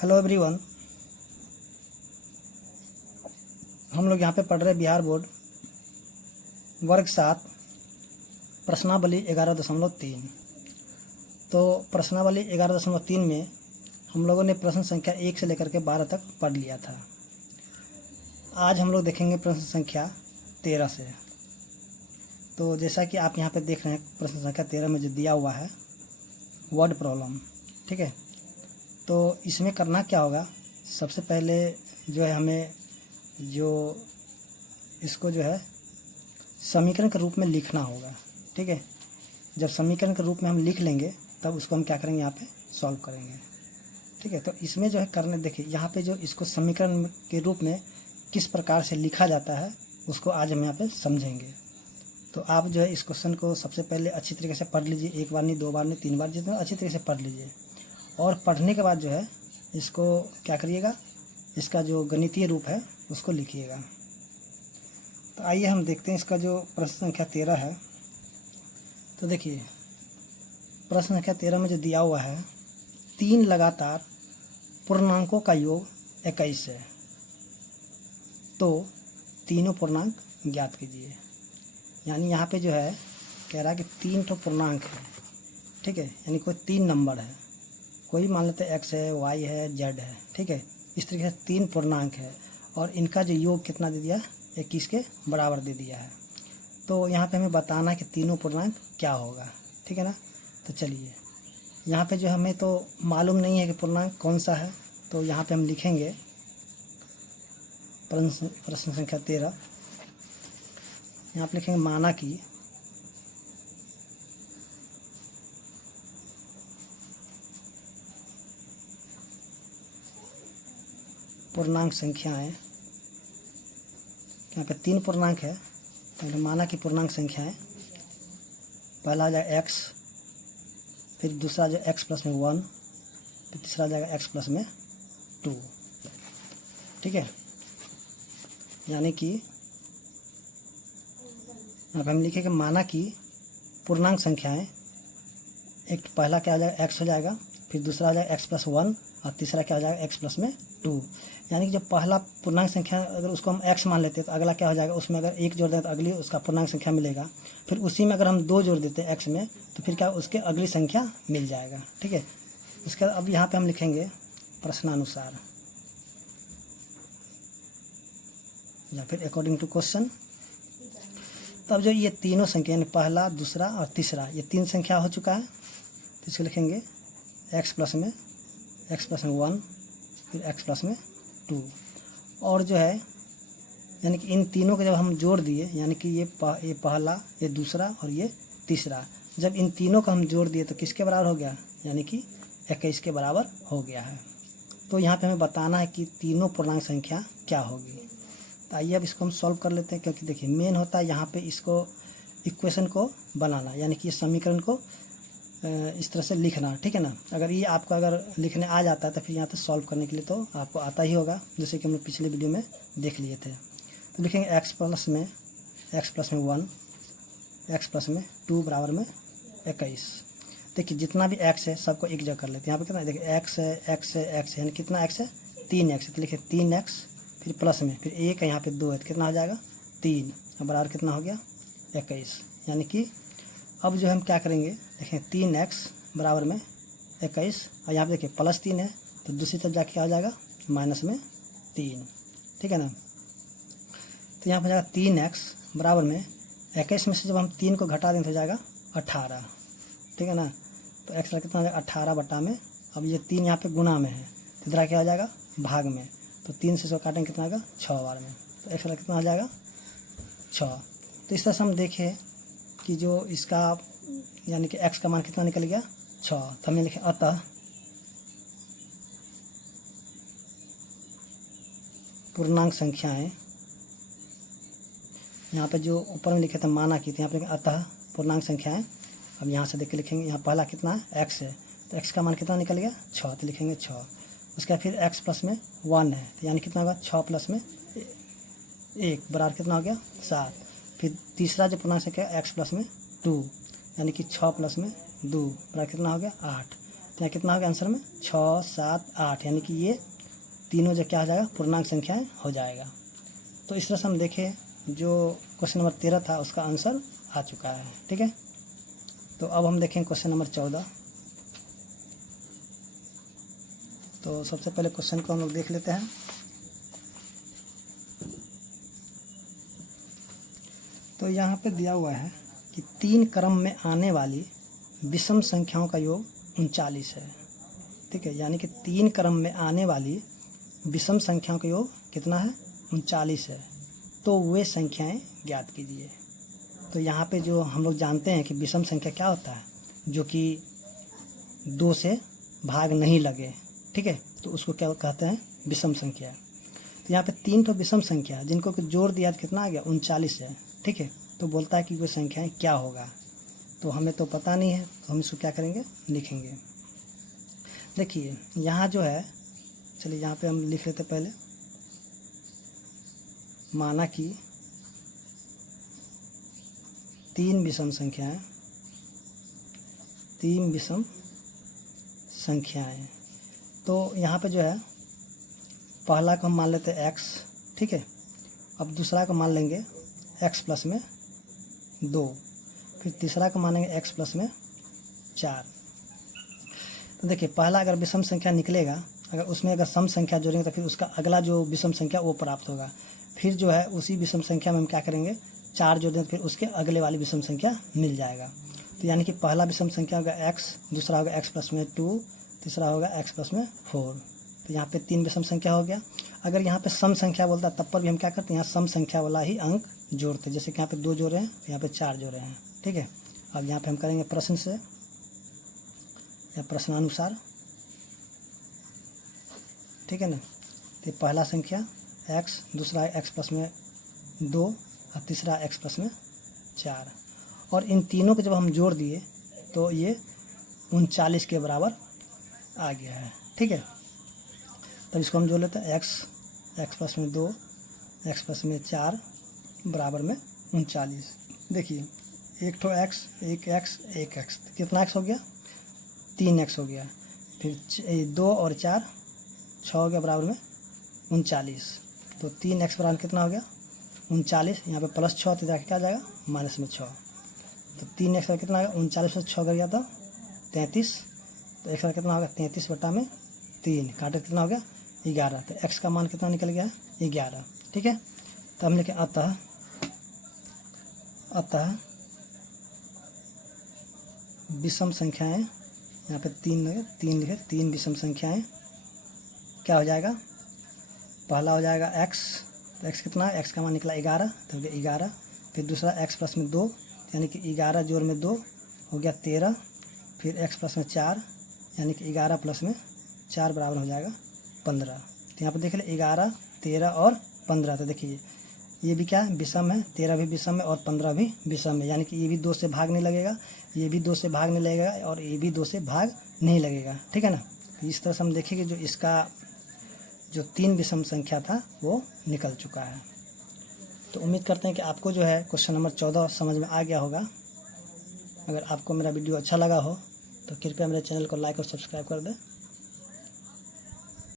Hello everyone. हम लोग यहाँ पे पढ़ रहे बिहार बोर्ड वर्ग 7 प्रश्नावली 11.3। तो प्रश्नावली 11.3 में हम लोगों ने प्रश्न संख्या 1 से लेकर के 12 तक पढ़ लिया था। आज हम लोग देखेंगे प्रश्न संख्या 13 से। तो जैसा कि आप यहाँ पे देख रहे हैं, प्रश्न संख्या 13 में जो दिया हुआ है वर्ड प्रॉब्लम, ठीक है। तो इसमें करना क्या होगा, सबसे पहले जो है हमें इसको जो है समीकरण के रूप में लिखना होगा, ठीक है। जब समीकरण के रूप में हम लिख लेंगे तब उसको हम क्या करेंगे, यहाँ पे सॉल्व करेंगे, ठीक है। तो इसमें जो है करने, देखिए यहाँ पे जो इसको समीकरण के रूप में किस प्रकार से लिखा जाता है उसको आज हम यहाँ पे समझेंगे। तो आप जो है इस क्वेश्चन को सबसे पहले अच्छी तरीके से पढ़ लीजिए, एक बार नहीं, दो बार नहीं, तीन बार, जितना अच्छी तरीके से पढ़ लीजिए। और पढ़ने के बाद जो है इसको क्या करिएगा, इसका जो गणितीय रूप है उसको लिखिएगा। तो आइए हम देखते हैं इसका जो प्रश्न संख्या 13 है। तो देखिए प्रश्न संख्या 13 में जो दिया हुआ है, 3 लगातार पूर्णांकों का योग 21 है, तो तीनों पूर्णांक ज्ञात कीजिए। यानी यहाँ पे जो है कह रहा है कि 3 तो पूर्णांक है, ठीक है। यानी कोई 3 नंबर है, कोई मान लेते हैं x है, y है, z है, ठीक है। इस तरीके से 3 पूर्णांक है और इनका जो योग कितना दे दिया, 21 के बराबर दे दिया है। तो यहाँ पे हमें बताना है कि तीनों पूर्णांक क्या होगा, ठीक है ना। तो चलिए यहाँ पे जो हमें तो मालूम नहीं है कि पूर्णांक कौन सा है, तो यहाँ पे हम लिखेंगे प्रश्न संख्या 13। यहाँ पे लिखेंगे माना कि पूर्णांक संख्याएं, यहाँ पे 3 पूर्णांक है। पहले माना कि पूर्णांक संख्याएं, पहला आ जाएगा x, फिर दूसरा जो x प्लस में 1, फिर तीसरा आ जाएगा x प्लस में 2, ठीक है। यानी कि अब हम लिखेंगे माना कि पूर्णांक संख्याएं, एक पहला क्या आ जाएगा x हो जाएगा, फिर दूसरा आ जाएगा x प्लस 1 और तीसरा क्या हो जाएगा x प्लस में 2। यानी कि जब पहला पूर्णांक संख्या अगर उसको हम x मान लेते हैं तो अगला क्या हो जाएगा, उसमें अगर 1 जोड़ दें तो अगली उसका पूर्णांक संख्या मिलेगा। फिर उसी में अगर हम 2 जोड़ देते हैं x में तो फिर क्या उसके अगली संख्या मिल जाएगा, ठीक है। उसके बाद अब यहाँ पे हम लिखेंगे प्रश्नानुसार या फिर अकॉर्डिंग टू क्वेश्चन। तब जो ये तीनों संख्या यानी पहला, दूसरा और तीसरा, ये 3 संख्या हो चुका है, तो इसको लिखेंगे x प्लस में 1, फिर x प्लस में 2। और जो है यानी कि इन तीनों को जब हम जोड़ दिए, यानी कि ये पहला, ये दूसरा और ये तीसरा, जब इन तीनों को हम जोड़ दिए तो किसके बराबर हो गया, यानी कि 21 के बराबर हो गया है। तो यहाँ पे हमें बताना है कि तीनों पूर्णांक संख्या क्या होगी। तो आइए अब इसको हम सॉल्व कर लेते हैं, क्योंकि देखिए मेन होता है यहाँ पे इसको इक्वेशन को बनाना, यानी कि समीकरण को इस तरह से लिखना, ठीक है ना। अगर ये आपको अगर लिखने आ जाता है तो फिर यहाँ पे सॉल्व करने के लिए तो आपको आता ही होगा, जैसे कि हम लोग पिछले वीडियो में देख लिए थे। तो लिखेंगे x प्लस में 1, x प्लस में 2 बराबर में 21। देखिए जितना भी x है सबको एक जगह कर लेते हैं। यहाँ पे कितना, देखिए x है, x है, x है, यानी कितना x है, 3x है। तो लिखिए 3x, फिर प्लस में फिर 1 है, यहाँ पे 2 है, तो कितना हो जाएगा 3, और बराबर कितना हो गया 21। यानी कि अब जो हम क्या करेंगे, देखें 3x बराबर में 21, और यहाँ पे देखिए प्लस 3 है तो दूसरी तरफ जाके क्या हो जाएगा, माइनस में 3, ठीक है ना। तो यहाँ पर जाएगा 3x बराबर में 21 में से जब हम 3 को घटा दें तो जाएगा 18, ठीक है ना। तो x कितना हो जाएगा 18 बटा में, अब ये 3 यहाँ पे गुना में है तो इधर क्या हो जाएगा भाग में, तो 3 से इसको काटेंगे कितना आएगा 6 बार में, तो x कितना हो जाएगा 6। तो इस तरह से हम देखें कि जो इसका यानी कि x का मान कितना निकल गया 6। तो हमने लिखा अतः पूर्णांक संख्याएं, यहाँ पे जो ऊपर में लिखे थे माना की, तो यहाँ पे अतः पूर्णांक संख्याएं। अब यहाँ से देख के लिखेंगे, यहाँ पहला कितना है x है, तो x का मान कितना निकल गया 6, तो लिखेंगे 6। उसके बाद फिर x प्लस में 1 है, तो यानी कितना होगा 6 प्लस में 1 बराबर कितना हो गया 7। फिर तीसरा जो पूर्णांक संख्या x प्लस में 2, यानी कि 6 प्लस में 2 बराबर कितना हो गया 8। तो यहाँ कितना हो गया आंसर में 6, 7, 8, यानी कि ये तीनों जो क्या हो जाएगा पूर्णांक संख्याएं हो जाएगा। तो इस तरह से हम देखें जो क्वेश्चन नंबर 13 था उसका आंसर आ चुका है। ठीक है, तो अब हम देखें क्वेश्चन नंबर 14। तो सबसे पहले क्वेश्चन को हम लोग देख लेते हैं। तो यहाँ पे दिया हुआ है कि 3 क्रम में आने वाली विषम संख्याओं का योग 39 है। ठीक है, यानी कि 3 क्रम में आने वाली विषम संख्याओं का योग कितना है 39 है। तो वे संख्याएं ज्ञात कीजिए। तो यहाँ पे जो हम लोग जानते हैं कि विषम संख्या क्या होता है, जो कि 2 से भाग नहीं लगे। ठीक है, तो उसको क्या कहते हैं विषम संख्या। तो यहाँ पे 3 तो विषम संख्या है जिनको कि जोड़ दिया तो कितना आ गया 39 है। ठीक है, तो बोलता है कि वो संख्याएं क्या होगा। तो हमें तो पता नहीं है, तो हम इसको क्या करेंगे लिखेंगे। देखिए यहाँ जो है, चलिए यहाँ पे हम लिख लेते पहले, माना कि 3 विषम संख्याएं, 3 विषम संख्याएं। तो यहाँ पे जो है पहला को हम मान लेते हैं x। ठीक है, अब दूसरा को मान लेंगे x प्लस में 2, फिर तीसरा को मानेंगे x प्लस में 4। तो देखिए पहला अगर विषम संख्या निकलेगा, अगर उसमें अगर सम संख्या जोड़ेंगे तो फिर उसका अगला जो विषम संख्या वो प्राप्त होगा। फिर जो है उसी विषम संख्या में हम क्या करेंगे 4 जोड़ दें तो फिर उसके अगले वाली विषम संख्या मिल जाएगा। तो यानी कि पहला विषम संख्या होगा x, दूसरा होगा x प्लस में 2, तीसरा होगा x प्लस में 4। तो यहाँ पे 3 विषम संख्या हो गया। अगर यहाँ पे सम संख्या बोलता है तब पर भी हम क्या करते हैं, यहाँ सम संख्या वाला ही अंक जोड़ते हैं। जैसे कि यहाँ पे 2 जोड़े हैं तो यहाँ पे 4 जोड़े हैं। ठीक है, अब यहाँ पे हम करेंगे प्रश्न से या प्रश्नानुसार। ठीक है ना, तो पहला संख्या x, दूसरा x प्लस में 2 और तीसरा x प्लस में 4, और इन तीनों को जब हम जोड़ दिए तो ये 39 के बराबर आ गया है। ठीक है, तब इसको हम जोड़ लेते हैं x प्लस में 2, x प्लस में 4 बराबर में 39। देखिए एक तो x, एक x, कितना x हो गया 3x हो गया, फिर 2 और 4 6 हो गया बराबर में 39। तो 3x बराबर कितना हो गया 39, यहाँ पे प्लस 6 तो जाके क्या आ जाएगा माइनस में 6। तो 3x का कितना आएगा 39 में 6 कर गया था 33। तो x का कितना होगा 33 बटा में 3 काटे कितना हो गया 11। तो x का मान कितना निकल गया 11। ठीक है, तो हम लिखे अतः विषम संख्याएं, यहाँ पे 3 लिखे 3 विषम संख्याएं क्या हो जाएगा, पहला हो जाएगा x, तो x कितना है x का मान निकला 11, तो हो गया 11। फिर दूसरा x प्लस में 2, यानी कि 11 जोड़ में 2 हो गया 13। फिर x प्लस में 4, यानी कि 11 प्लस में 4 बराबर हो जाएगा 15। तो यहाँ पर देख ले 11, 13 और 15। तो देखिए ये भी क्या है विषम है, 13 भी विषम है और 15 भी विषम है, यानी कि ये भी 2 से भाग नहीं लगेगा, ये भी 2 से भाग नहीं लगेगा और ये भी 2 से भाग नहीं लगेगा। ठीक है ना, तो इस तरह से हम देखेंगे जो इसका जो 3 विषम संख्या था वो निकल चुका है। तो उम्मीद करते हैं कि आपको जो है क्वेश्चन नंबर 14 समझ में आ गया होगा। अगर आपको मेरा वीडियो अच्छा लगा हो तो कृपया मेरे चैनल को लाइक और सब्सक्राइब कर दें।